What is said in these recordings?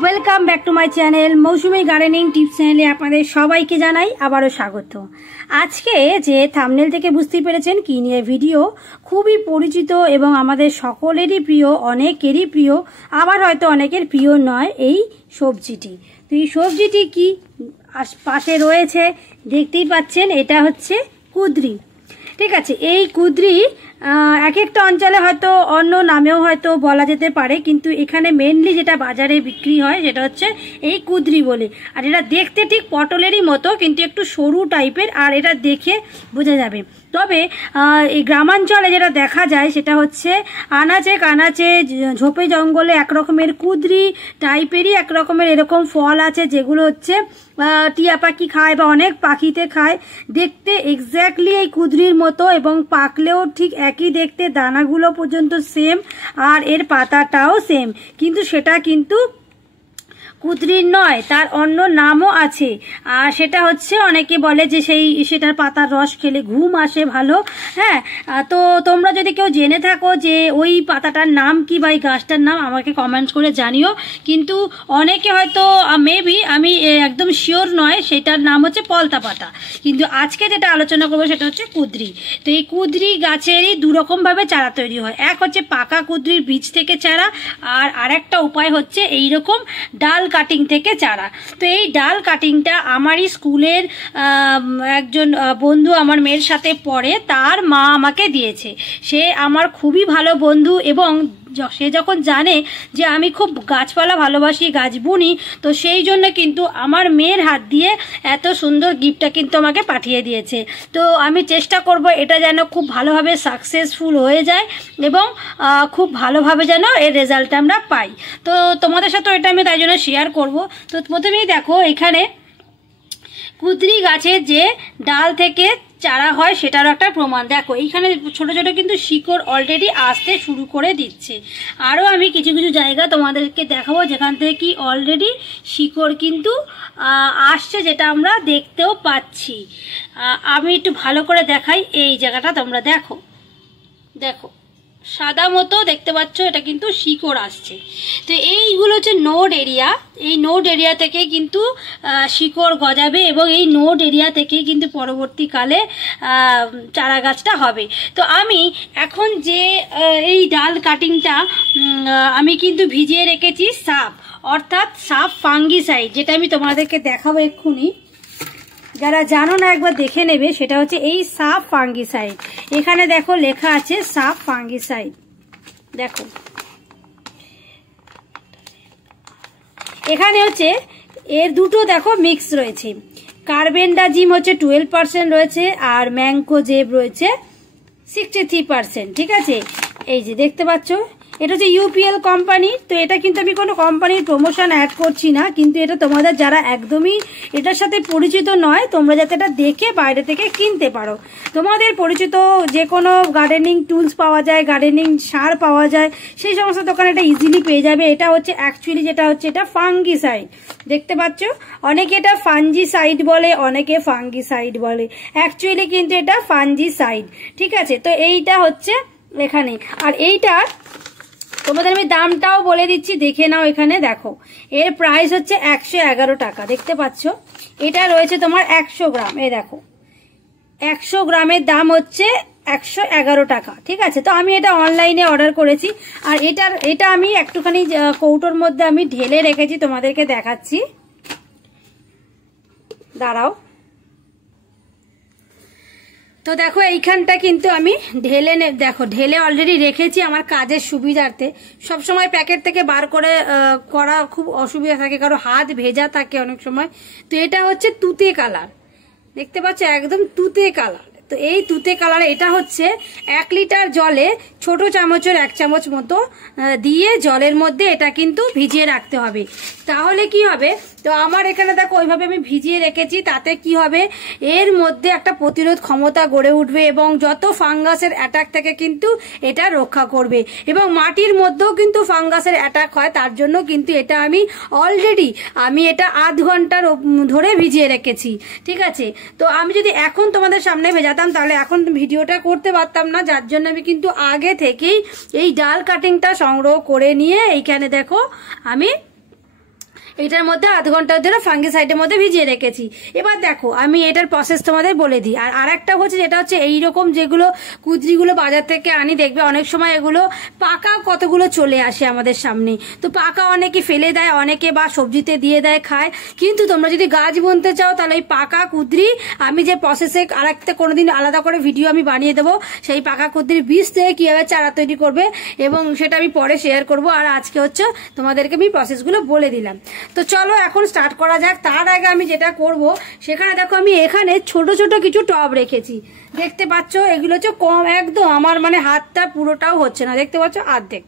Welcome back to my channel Mousumi gardening tips চ্যানেলে আপনাদের সবাইকে জানাই আবারও স্বাগত। আজকে যে থাম্বনেল থেকে বুঝতে পেরেছেন কি নিয়ে ভিডিও, খুবই পরিচিত এবং আমাদের সকলেরই প্রিয়, অনেকেরই প্রিয়, আবার হয়তো অনেকের প্রিয় নয় এই সবজিটি। তো এই সবজিটি কি পাশে রয়েছে দেখতেই পাচ্ছেন, এটা হচ্ছে কুঁদরি। ঠিক আছে, এই কুঁদরি এক একটা অঞ্চলে হয়তো অন্য নামেও হয়তো বলা যেতে পারে, কিন্তু এখানে মেনলি যেটা বাজারে বিক্রি হয় যেটা হচ্ছে এই কুঁদরি বলে। আর এটা দেখতে ঠিক পটলেরই মতো, কিন্তু একটু সরু টাইপের, আর এটা দেখে বোঝা যাবে। তবে এই গ্রামাঞ্চলে যেটা দেখা যায় সেটা হচ্ছে আনাচে কানাচে ঝোপে জঙ্গলে একরকমের কুঁদরি টাইপেরই একরকমের এরকম ফল আছে, যেগুলো হচ্ছে টিয়া পাখি খায় বা অনেক পাখিতে খায়। দেখতে এক্স্যাক্টলি এই কুঁদরির মতো এবং পাকলেও ঠিক একই দেখতে, দানাগুলো পর্যন্ত সেম, আর এর পাতাটাও সেম, কিন্তু সেটা কিন্তু কুঁদরির নয়, তার অন্য নামও আছে। আর সেটা হচ্ছে অনেকে বলে যে সেটার পাতার রস খেলে ঘুম আসে ভালো। হ্যাঁ, তো তোমরা যদি কেউ জেনে থাকো যে ওই পাতাটার নাম কি বা এই গাছটার নাম, আমাকে কমেন্টস করে জানিও। কিন্তু অনেকে হয়তো মেবি, আমি একদম শিওর নয়, সেটার নাম হচ্ছে পলতা পাতা। কিন্তু আজকে যেটা আলোচনা করবো সেটা হচ্ছে কুঁদরি। তো এই কুঁদরি গাছেরই দুরকমভাবে চারা তৈরি হয়। এক হচ্ছে পাকা কুঁদরির বীজ থেকে চারা, আর আরেকটা উপায় হচ্ছে এইরকম ডাল কাটিং থেকে চারা। তো এই ডাল কাটিংটা আমারই স্কুলের একজন বন্ধু আমার মেয়ের সাথে পড়ে, তার মা আমাকে দিয়েছে। সে আমার খুবই ভালো বন্ধু, এবং সে যখন জানে যে আমি খুব গাছপালা ভালোবাসি, গাছ বুনি, তো সেই জন্য কিন্তু আমার মেয়ের হাত দিয়ে এত সুন্দর গিফটটা কিন্তু আমাকে পাঠিয়ে দিয়েছে। তো আমি চেষ্টা করব এটা যেন খুব ভালোভাবে সাকসেসফুল হয়ে যায় এবং খুব ভালোভাবে যেন এর রেজাল্টটা আমরা পাই। তো তোমাদের সাথে এটা আমি তাই জন্য শেয়ার করব। তো প্রথমেই দেখো, এখানে কুঁদরি গাছের যে ডাল থেকে চারা হয় সেটারও একটা প্রমাণ। দেখো এইখানে ছোট ছোট কিন্তু শিকড় অলরেডি আসতে শুরু করে দিচ্ছে। আরও আমি কিছু কিছু জায়গা তোমাদেরকে দেখাবো যেখান থেকে কি অলরেডি শিকড় কিন্তু আসছে, যেটা আমরা দেখতেও পাচ্ছি। আমি একটু ভালো করে দেখাই, এই জায়গাটা তোমরা দেখো, দেখো সাদা মতো দেখতে পাচ্ছ, এটা কিন্তু শিকড় আসছে। তো এইগুলো হচ্ছে নোড এরিয়া, এই নোড এরিয়া থেকে কিন্তু শিকড় গজাবে এবং এই নোড এরিয়া থেকে কিন্তু পরবর্তীকালে চারা গাছটা হবে। তো আমি এখন যে এই ডাল কাটিংটা আমি কিন্তু ভিজিয়ে রেখেছি সাফ, অর্থাৎ সাফ ফাঙ্গিসাইড, যেটা আমি তোমাদেরকে দেখাবো এক্ষুনি। যারা জানো না একবার দেখে নেবে, সেটা হচ্ছে এই সাফ ফাঙ্গিসাইড। এখানে দেখো লেখা আছে সাফ ফাঙ্গিসাইড, দেখো এখানে হচ্ছে এর দুটো দেখো মিক্স রয়েছে। কার্বেন্ডাজিম হচ্ছে 12% রয়েছে, আর ম্যাঙ্কোজেব রয়েছে 63%। ঠিক আছে, এই যে দেখতে পাচ্ছ, এটা হচ্ছে ইউপিএল কোম্পানি। তো এটা কিন্তু আমি কোনো কোম্পানির প্রমোশন অ্যাড করছি না, কিন্তু এটা তোমাদের যারা একদমই এটার সাথে পরিচিত নয়, তোমরা যাতে এটা দেখে বাইরে থেকে কিনতে পারো। তোমাদের পরিচিত যে কোনো গার্ডেনিং টুলস পাওয়া যায়, গার্ডেনিং সার পাওয়া যায়, সেই সমস্ত দোকানে এটা ইজিলি পেয়ে যাবে। এটা হচ্ছে অ্যাকচুয়ালি যেটা হচ্ছে এটা ফাঙ্গিসাইড, দেখতে পাচ্ছ। অনেকে এটা ফাঞ্জিসাইড বলে, অনেকে ফাঙ্গিসাইড বলে, অ্যাকচুয়ালি কিন্তু এটা ফাঞ্জিসাইড। ঠিক আছে, তো এইটা হচ্ছে এখানে। আর এইটা তোমাদের আমি দামটাও বলে দিচ্ছি, দেখে নাও। এখানে দেখো এর প্রাইস হচ্ছে 111 টাকা, দেখতে পাচ্ছ। এটা রয়েছে তোমার 100 গ্রাম, এই দেখো 100 গ্রামের দাম হচ্ছে 111 টাকা। ঠিক আছে, তো আমি এটা অনলাইনে অর্ডার করেছি। আর এটা আমি একটুখানি কৌটোর মধ্যে আমি ঢেলে রেখেছি, তোমাদেরকে দেখাচ্ছি, দাঁড়াও। তো দেখো এইখানটা কিন্তু আমি ঢেলে অলরেডি রেখেছি আমার কাজের সুবিধার্থে। সবসময় প্যাকেট থেকে বার করে করা খুব অসুবিধা থাকে, কারণ হাত ভেজা থাকে অনেক সময়। তো এটা হচ্ছে তুতে কালার, দেখতে পাচ্ছ, একদম তুতে কালার। তো এই তুতে কালার, এটা হচ্ছে 1 লিটার জলে ছোট চামচের 1 চামচ মতো দিয়ে জলের মধ্যে এটা কিন্তু ভিজিয়ে রাখতে হবে। তাহলে কি হবে, তো আমার এখানে দেখো ওইভাবে আমি ভিজিয়ে রেখেছি। তাতে কি হবে, এর মধ্যে একটা প্রতিরোধ ক্ষমতা গড়ে উঠবে এবং যত ফাঙ্গাসের অ্যাটাক থেকে কিন্তু এটা রক্ষা করবে। এবং মাটির মধ্যেও কিন্তু ফাঙ্গাসের অ্যাটাক হয়, তার জন্য কিন্তু এটা আমি অলরেডি এটা আধ ঘন্টার ধরে ভিজিয়ে রেখেছি। ঠিক আছে, তো আমি যদি এখন তোমাদের সামনে ভেজাতাম তাহলে এখন ভিডিওটা করতে পারতাম না, যার জন্য আমি কিন্তু আগে থেকেই এই ডাল কাটিংটা সংগ্রহ করে নিয়ে এইখানে দেখো আমি এটার মধ্যে আধ ঘন্টা ধরে ফাঙ্গিসাইডের মধ্যে ভিজিয়ে রেখেছি। এবার দেখো আমি এটার প্রসেস তোমাদের বলে দিই। আর আরেকটা হচ্ছে যেটা হচ্ছে এইরকম যেগুলো কুদরিগুলো বাজার থেকে আনি, দেখবে অনেক সময় এগুলো পাকা কতগুলো চলে আসে আমাদের সামনে। তো পাকা অনেকে ফেলে দেয়, অনেকে বা সবজিতে দিয়ে দেয় খায়। কিন্তু তোমরা যদি গাছ বুনতে চাও তাহলে এই পাকা কুদরি আমি যে প্রসেসে আরেকটা কোনোদিন আলাদা করে ভিডিও আমি বানিয়ে দেবো, সেই পাকা কুদরির বীজ থেকে কীভাবে চারা তৈরি করবে এবং সেটা আমি পরে শেয়ার করব। আর আজকে হচ্ছে তোমাদেরকে আমি প্রসেসগুলো বলে দিলাম। তো চলো এখন স্টার্ট করা যাক। তার আগে আমি যেটা করব, সেখানে দেখো আমি এখানে ছোট ছোট কিছু টব রেখেছি, দেখতে পাচ্ছ। এগুলো হচ্ছে কম, একদম আমার মানে হাতটা পুরোটাও হচ্ছে না, দেখতে পাচ্ছ অর্ধেক।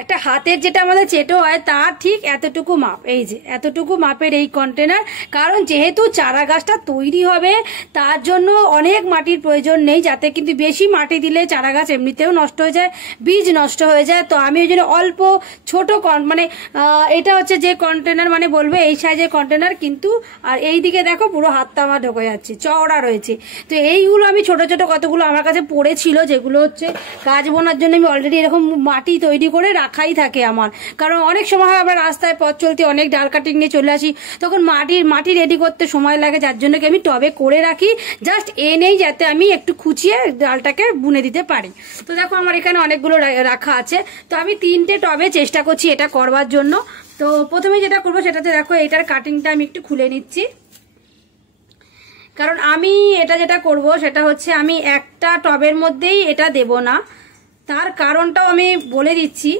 একটা হাতের যেটা আমাদের চেটো হয় তার ঠিক এতটুকু মাপ, এই যে এতটুকু মাপের এই কন্টেনার। কারণ যেহেতু চারা গাছটা তৈরি হবে তার জন্য অনেক মাটির প্রয়োজন নেই, যাতে কিন্তু বেশি মাটি দিলে চারা গাছ এমনিতেও নষ্ট হয়ে যায়, বীজ নষ্ট হয়ে যায়। তো আমি ওই জন্য অল্প ছোট মানে এটা হচ্ছে যে কন্টেনার মানে বলবে এই সাইজের কন্টেনার, কিন্তু আর এই দিকে দেখো পুরো হাতটা আমার ঢোকে যাচ্ছে, চওড়া রয়েছে। তো এইগুলো আমি ছোট ছোট কতগুলো আমার কাছে পড়েছিল, যেগুলো হচ্ছে গাছ বোনার জন্য আমি অলরেডি এরকম মাটি তৈরি করে রাখাই থাকে আমার। কারণ অনেক সময় আমরা রাস্তায় পথ চলতে অনেক ডাল কাটিং নিয়ে চলে আসি, তখন মাটি রেডি করতে সময় লাগে, যার জন্য আমি টবে করে রাখি, জাস্ট এনেই যাতে আমি একটু খুঁচিয়ে ডালটাকে বুনে দিতে পারি। তো দেখো আমার এখানে অনেকগুলো রাখা আছে। তো আমি 3টে টবে চেষ্টা করছি এটা করবার জন্য। তো প্রথমে যেটা করবো সেটাতে দেখো এটার কাটিংটা আমি একটু খুলে নিচ্ছি। কারণ আমি এটা যেটা করব সেটা হচ্ছে আমি একটা টবের মধ্যেই এটা দেব না, তার কারণটাও আমি বলে দিচ্ছি।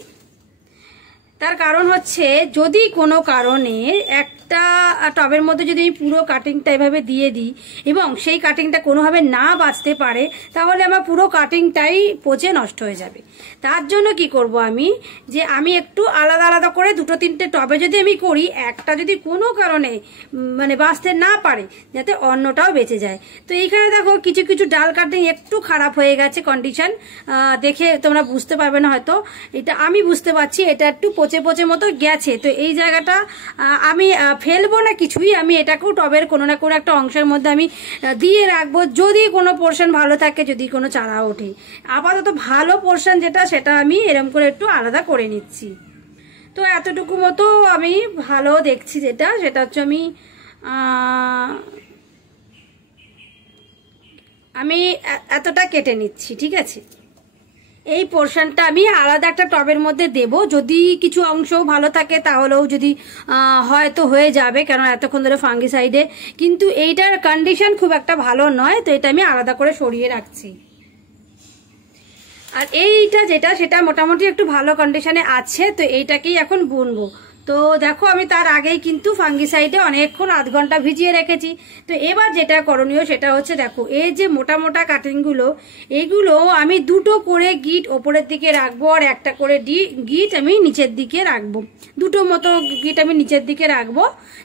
তার কারণ হচ্ছে যদি কোনো কারণে একটা টবের মধ্যে যদি আমি পুরো কাটিংটা এভাবে দিয়ে দিই এবং সেই কাটিংটা কোনোভাবে না বাঁচতে পারে, তাহলে আমার পুরো কাটিংটাই পচে নষ্ট হয়ে যাবে। তার জন্য কি করব আমি, যে আমি একটু আলাদা আলাদা করে 2-3টে টবে যদি আমি করি, একটা যদি কোনো কারণে মানে বাঁচতে না পারে, যাতে অন্যটাও বেঁচে যায়। তো এইখানে দেখো কিছু কিছু ডাল কাটিং একটু খারাপ হয়ে গেছে কন্ডিশন, দেখে তোমরা বুঝতে পারবে না হয়তো, এটা আমি বুঝতে পারছি এটা একটু পচে পচে মতো গেছে। তো এই জায়গাটা আমি ফেলবো না কিছুই, আমি এটাকেও টবের কোনো না কোনো একটা অংশের মধ্যে আমি দিয়ে রাখবো, যদি কোনো পোর্শন ভালো থাকে, যদি কোনো চারা ওঠে। আপাতত ভালো পোর্শন যেটা সেটা আমি এরকম করে একটু আলাদা করে নিচ্ছি। তো এতটুকু মতো আমি ভালো দেখছি, সেটা হচ্ছে আমি এতটা কেটে নিচ্ছি, ঠিক আছে। এই পোর্শনটা আমি আলাদা একটা টবের মধ্যে দেব, যদি কিছু অংশও ভালো থাকে তাহলেও যদি হয়তো হয়ে যাবে, কারণ এতক্ষণ ধরে ফাঙ্গিসাইডে, কিন্তু এইটার কন্ডিশন খুব একটা ভালো নয়। তো এটা আমি আলাদা করে সরিয়ে রাখছি। আর এইটা যেটা সেটা মোটামুটি একটু ভালো কন্ডিশনে আছে। তো এইটাকেই এখন বুনবো। তো দেখো আমি তার আগেই কিন্তু ফাঙ্গিসাইডে অনেকক্ষণ আধ ঘন্টা ভিজিয়ে রেখেছি। তো এবার যেটা করণীয় সেটা হচ্ছে দেখো এই যে মোটা মোটা কাটিংগুলো, এইগুলো আমি 2টো করে গিট ওপরের দিকে রাখবো আর একটা করে গিট আমি নিচের দিকে রাখবো। 2টো মতো গিট আমি নিচের দিকে রাখবো।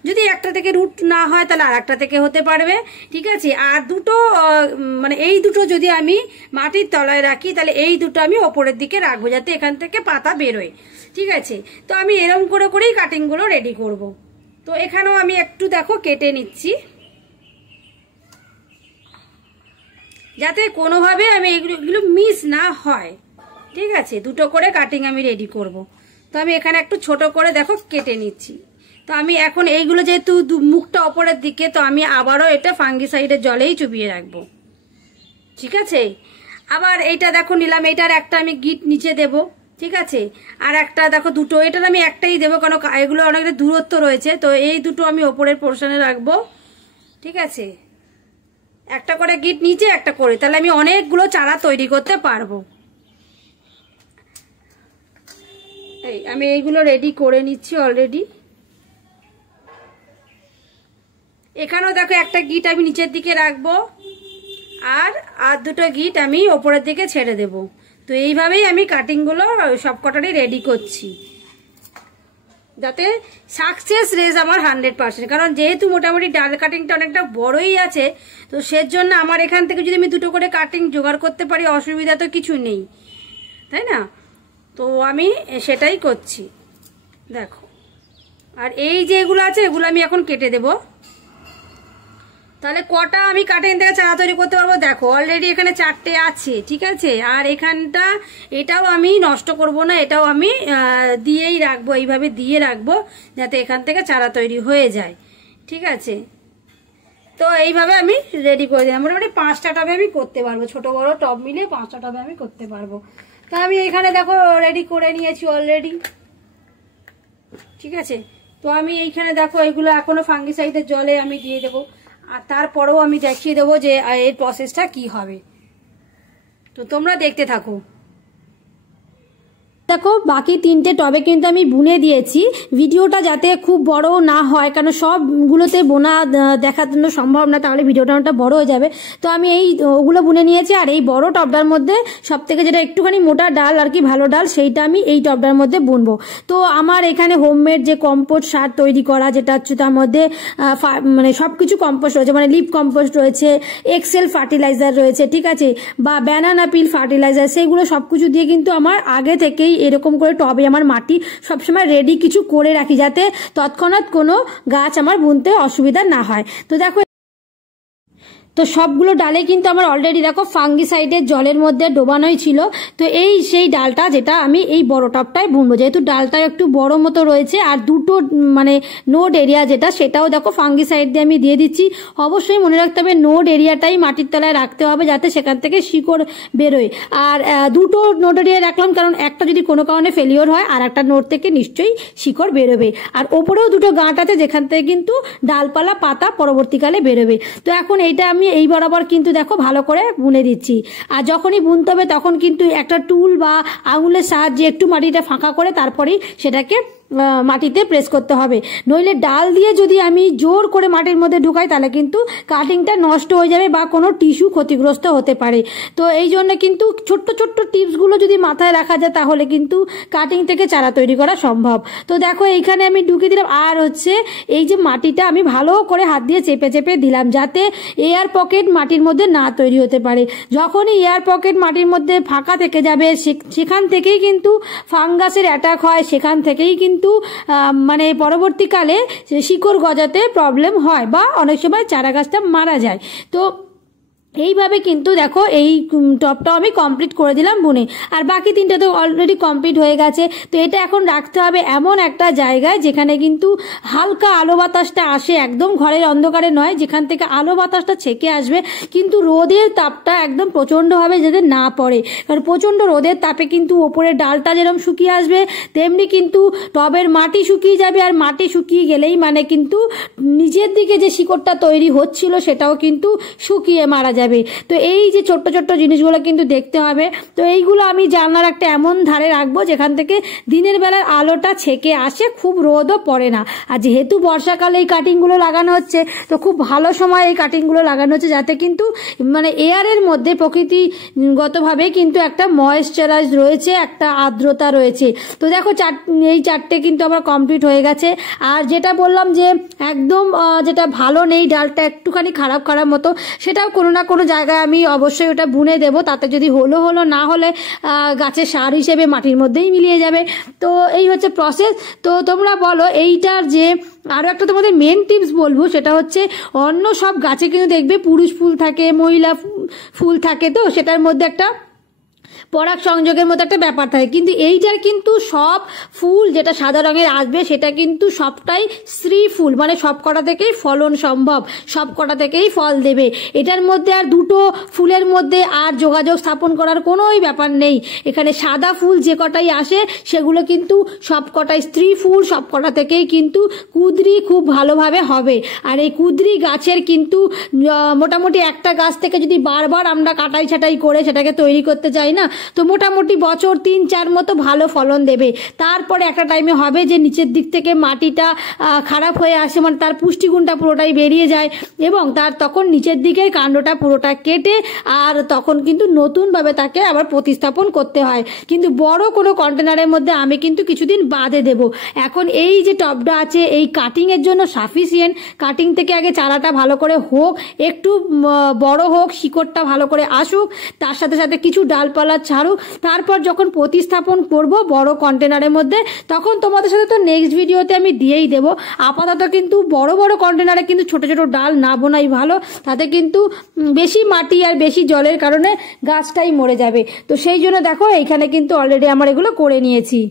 যদি একটা থেকে রুট না হয় তাহলে আর একটা থেকে হতে পারবে, ঠিক আছে। আর 2টো মানে এই 2টো যদি আমি মাটির তলায় রাখি তাহলে এই 2টো আমি ওপরের দিকে রাখবো, যাতে এখান থেকে পাতা বেরোয়, ঠিক আছে। তো আমি এরকম করে করেই কাটিংগুলো রেডি করব। তো এখানেও আমি একটু দেখো কেটে নিচ্ছি, যাতে কোনোভাবে আমি এগুলো মিস না হয়, ঠিক আছে। 2টো করে কাটিং আমি রেডি করব। তো আমি এখানে একটু ছোট করে দেখো কেটে নিচ্ছি। তো আমি এখন এইগুলো যেহেতু মুখটা ওপরের দিকে, তো আমি আবারও এটা ফাঙ্গিসাইডের জলেই চুবিয়ে রাখবো, ঠিক আছে। আবার এইটা দেখো নিলাম, এইটার একটা আমি গিট নিচে দেব, ঠিক আছে। আর একটা দেখো 2টো, এটার আমি একটাই দেবো কারণ এগুলো অনেকটা দূরত্ব রয়েছে। তো এই 2টো আমি ওপরের পোর্শনে রাখবো, ঠিক আছে। একটা করে গিট নিচে একটা করে, তাহলে আমি অনেকগুলো চারা তৈরি করতে পারবো। এই আমি এইগুলো রেডি করে নিচ্ছি অলরেডি। এখানেও দেখো একটা গিট আমি নিচের দিকে রাখবো আর 2টো গিট আমি ওপরের দিকে ছেড়ে দেব। তো এইভাবেই আমি কাটিংগুলো সবকটারই রেডি করছি, যাতে সাকসেস রেজ আমার 100%। কারণ যেহেতু মোটামুটি ডাল কাটিংটা অনেকটা বড়ই আছে, তো সেজন্য আমার এখান থেকে যদি আমি 2টো করে কাটিং জোগাড় করতে পারি, অসুবিধা তো কিছু নেই, তাই না। তো আমি সেটাই করছি দেখো। আর এই যে এগুলো আছে এগুলো আমি এখন কেটে দেব। তাহলে কটা আমি কাটিং থেকে চারা তৈরি করতে পারবো দেখো, অলরেডি এখানে 4টে আছে, ঠিক আছে। আর এখানটা এটাও আমি নষ্ট করব না, এটাও আমি দিয়েই রাখবো, এইভাবে দিয়ে রাখবো যাতে এখান থেকে চারা তৈরি হয়ে যায়, ঠিক আছে। তো এইভাবে আমি রেডি করে দিলাম, মোটামুটি 5টা টবে আমি করতে পারবো, ছোট বড় টব মিলে 5টা টবে আমি করতে পারবো। তো আমি এখানে দেখো রেডি করে নিয়েছি অলরেডি, ঠিক আছে। তো আমি এইখানে দেখো এগুলো এখনো ফাঙ্গিসাইডের জলে আমি দিয়ে দেবো, আর তারপরেও আমি দেখিয়ে দেবো যে এর প্রসেসটা কি হবে। তো তোমরা দেখতে থাকো। দেখো বাকি 3টে টবে কিন্তু আমি বুনে দিয়েছি, ভিডিওটা যাতে খুব বড় না হয়, কারণ সবগুলোতে বোনা দেখানো সম্ভব না, তাহলে ভিডিওটা অনেকটা বড় হয়ে যাবে। তো আমি ওগুলো বুনে নিয়েছি, আর এই বড় টবটার মধ্যে সব থেকে যেটা একটুখানি মোটা ডাল আর কি ভালো ডাল, সেইটা আমি এই টবটার মধ্যে বুনবো। তো আমার এখানে হোমমেড যে কম্পোস্ট সার তৈরি করা, যেটা হচ্ছে তার মধ্যে মানে সবকিছু কম্পোস্ট রয়েছে, মানে লিপ কম্পোস্ট রয়েছে, এক্সেল ফার্টিলাইজার রয়েছে, ঠিক আছে, বা ব্যানানা পিল ফার্টিলাইজার, সেইগুলো সবকিছু দিয়ে কিন্তু আমার আগে থেকেই এরকম করে টবে আমার মাটি সবসময় রেডি কিছু করে রাখি, যাতে তৎক্ষণাৎ কোনো গাছ আমার বুনতে অসুবিধা না হয়। তো দেখো তো সবগুলো ডালে কিন্তু আমার অলরেডি দেখো ফাঙ্গিসাইডের জলের মধ্যে ডোবানোই ছিল। তো এই সেই ডালটা যেটা আমি এই বড় টবটায় বুনবো, যেহেতু ডালটা একটু বড় মতো রয়েছে, আর দুটো মানে নোড এরিয়া যেটা সেটাও দেখো ফাঙ্গিসাইড দিয়ে আমি দিয়ে দিচ্ছি। অবশ্যই মনে রাখতে হবে নোড এরিয়াটাই মাটির তলায় রাখতে হবে, যাতে সেখান থেকে শিকড় বেরোয়। আর দুটো নোড এরিয়া রাখলাম, কারণ একটা যদি কোনো কারণে ফেলিওর হয় আর একটা নোড থেকে নিশ্চয়ই শিকড় বেরোবে, আর ওপরেও দুটো গাঁট আছে যেখান থেকে কিন্তু ডালপালা পাতা পরবর্তীকালে বেরোবে। তো এখন এইটা আমি এই বরাবর কিন্তু দেখো ভালো করে বুনে দিচ্ছি। আর যখনই বুনতে হবে তখন কিন্তু একটা টুল বা আঙুলের সাহায্যে একটু মাটিটা ফাঁকা করে তারপরেই সেটাকে মাটিতে প্রেস করতে হবে, নইলে ডাল দিয়ে যদি আমি জোর করে মাটির মধ্যে ঢুকাই তাহলে কিন্তু কাটিংটা নষ্ট হয়ে যাবে বা কোনো টিস্যু ক্ষতিগ্রস্ত হতে পারে। তো এই জন্য কিন্তু ছোট্ট ছোট্ট টিপসগুলো যদি মাথায় রাখা যায় তাহলে কিন্তু কাটিং থেকে চারা তৈরি করা সম্ভব। তো দেখো এইখানে আমি ঢুকিয়ে দিলাম, আর হচ্ছে এই যে মাটিটা আমি ভালো করে হাত দিয়ে চেপে চেপে দিলাম, যাতে এয়ার পকেট মাটির মধ্যে না তৈরি হতে পারে। যখনই এয়ার পকেট মাটির মধ্যে ফাঁকা থেকে যাবে সেখান থেকেই কিন্তু ফাঙ্গাসের অ্যাটাক হয়, সেখান থেকেই কিন্তু মানে পরবর্তীকালে শিকড় গজাতে প্রবলেম হয় বা অনেক সময় চারা গাছটা মারা যায়। তো এইভাবে কিন্তু দেখো এই টপটাও আমি কমপ্লিট করে দিলাম বুনে, আর বাকি 3টা তো অলরেডি কমপ্লিট হয়ে গেছে। তো এটা এখন রাখতে হবে এমন একটা জায়গায় যেখানে কিন্তু হালকা আলো বাতাসটা আসে, একদম ঘরের অন্ধকারে নয়, যেখান থেকে আলো বাতাসটা ছেকে আসবে, কিন্তু রোদের তাপটা একদম প্রচণ্ডভাবে যাতে না পড়ে, কারণ প্রচণ্ড রোদের তাপে কিন্তু ওপরের ডালটা যেরকম শুকিয়ে আসবে তেমনি কিন্তু টবের মাটি শুকিয়ে যাবে, আর মাটি শুকিয়ে গেলেই মানে কিন্তু নিচের দিকে যে শিকড়টা তৈরি হচ্ছিল সেটাও কিন্তু শুকিয়ে মারা যাবে। তো এই যে ছোট্ট ছোট্ট জিনিসগুলো কিন্তু দেখতে হবে। তো এইগুলো আমি জানলার একটা এমন ধারে রাখবো যেখান থেকে দিনের বেলার আলোটা ছেকে আসে, খুব রোদও পড়ে না। আর যেহেতু বর্ষাকালে এই কাটিংগুলো লাগানো হচ্ছে, তো খুব ভালো সময় এই কাটিংগুলো লাগানো হচ্ছে, যাতে কিন্তু মানে এয়ারের মধ্যে প্রকৃতিগতভাবে কিন্তু একটা ময়েশ্চারাইজ রয়েছে, একটা আর্দ্রতা রয়েছে। তো দেখো এই 4টে কিন্তু আমার কমপ্লিট হয়ে গেছে। আর যেটা বললাম যে একদম যেটা ভালো নেই, ডালটা একটুখানি খারাপ খারাপ মতো, সেটাও কোনো না কোনো জায়গায় আমি অবশ্যই ওটা বুনে দেবো, তাতে যদি হলো না হলে গাছের সার হিসেবে মাটির মধ্যেই মিলিয়ে যাবে। তো এই হচ্ছে প্রসেস। তো তোমরা বলো এইটার যে আরও একটা তোমাদের মেন টিপস বলবো, সেটা হচ্ছে অন্য সব গাছে কিন্তু দেখবে পুরুষ ফুল থাকে, মহিলা ফুল থাকে, তো সেটার মধ্যে একটা পরাগ সংযোগের মতো একটা ব্যাপার থাকে, কিন্তু এইটার কিন্তু সব ফুল যেটা সাদা রঙের আসবে সেটা কিন্তু সবটাই স্ত্রী ফুল, মানে সব কটা থেকেই ফলন সম্ভব, সব কটা থেকেই ফল দেবে। এটার মধ্যে আর দুটো ফুলের মধ্যে আর যোগাযোগ স্থাপন করার কোনোই ব্যাপার নেই। এখানে সাদা ফুল যে কটাই আসে সেগুলো কিন্তু সব কটাই স্ত্রী ফুল, সব কটা থেকেই কিন্তু কুঁদরি খুব ভালোভাবে হবে। আর এই কুঁদরি গাছের কিন্তু মোটামুটি একটা গাছ থেকে যদি বারবার আমরা কাটাই ছাটাই করে সেটাকে তৈরি করতে চাই না, তো মোটামুটি বছর 3-4 মতো ভালো ফলন দেবে। তারপরে একটা টাইমে হবে যে নিচের দিক থেকে মাটিটা খারাপ হয়ে আসে, মানে তার পুষ্টিগুণটা পুরোটাই বেরিয়ে যায়, এবং তার তখন নিচের দিকের কাণ্ডটা পুরোটা কেটে আর তখন কিন্তু নতুনভাবে তাকে আবার প্রতিস্থাপন করতে হয়। কিন্তু বড় কোনো কন্টেনারের মধ্যে আমি কিন্তু কিছুদিন বাদে দেব। এখন এই যে টবটা আছে এই কাটিংয়ের জন্য সাফিসিয়েন্ট। কাটিং থেকে আগে চারাটা ভালো করে হোক, একটু বড় হোক, শিকড়টা ভালো করে আসুক, তার সাথে সাথে কিছু ডালপালার ছাড়ুক, তারপর যখন প্রতিস্থাপন করব বড় কন্টেনারের মধ্যে তখন তোমাদের সাথে তো নেক্সট ভিডিওতে আমি দিয়েই দেবো। আপাতত কিন্তু বড় বড় কন্টেনারে কিন্তু ছোট ছোট ডাল না বোনাই ভালো, তাতে কিন্তু বেশি মাটি আর বেশি জলের কারণে গাছটাই মরে যাবে। তো সেই জন্য দেখো এইখানে কিন্তু অলরেডি আমার এগুলো করে নিয়েছি।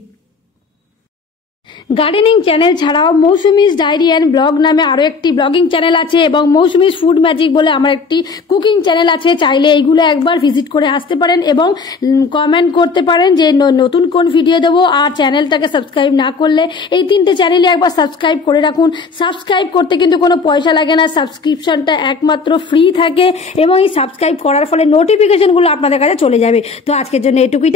গার্ডেনিং চ্যানেল ছাড়াও মৌসুমিস ডায়েরি অ্যান্ড ব্লগ নামে আরও একটি ব্লগিং চ্যানেল আছে এবং মৌসুমিস ফুড ম্যাজিক বলে আমার একটি কুকিং চ্যানেল আছে। চাইলে এইগুলো একবার ভিজিট করে আসতে পারেন এবং কমেন্ট করতে পারেন যে নতুন কোন ভিডিও দেবো। আর চ্যানেলটাকে সাবস্ক্রাইব না করলে এই 3টে চ্যানেলে একবার সাবস্ক্রাইব করে রাখুন। সাবস্ক্রাইব করতে কিন্তু কোনো পয়সা লাগে না, সাবস্ক্রিপশনটা একমাত্র ফ্রি থাকে এবং এই সাবস্ক্রাইব করার ফলে নোটিফিকেশনগুলো আপনাদের কাছে চলে যাবে। তো আজকের জন্য এটুকুই।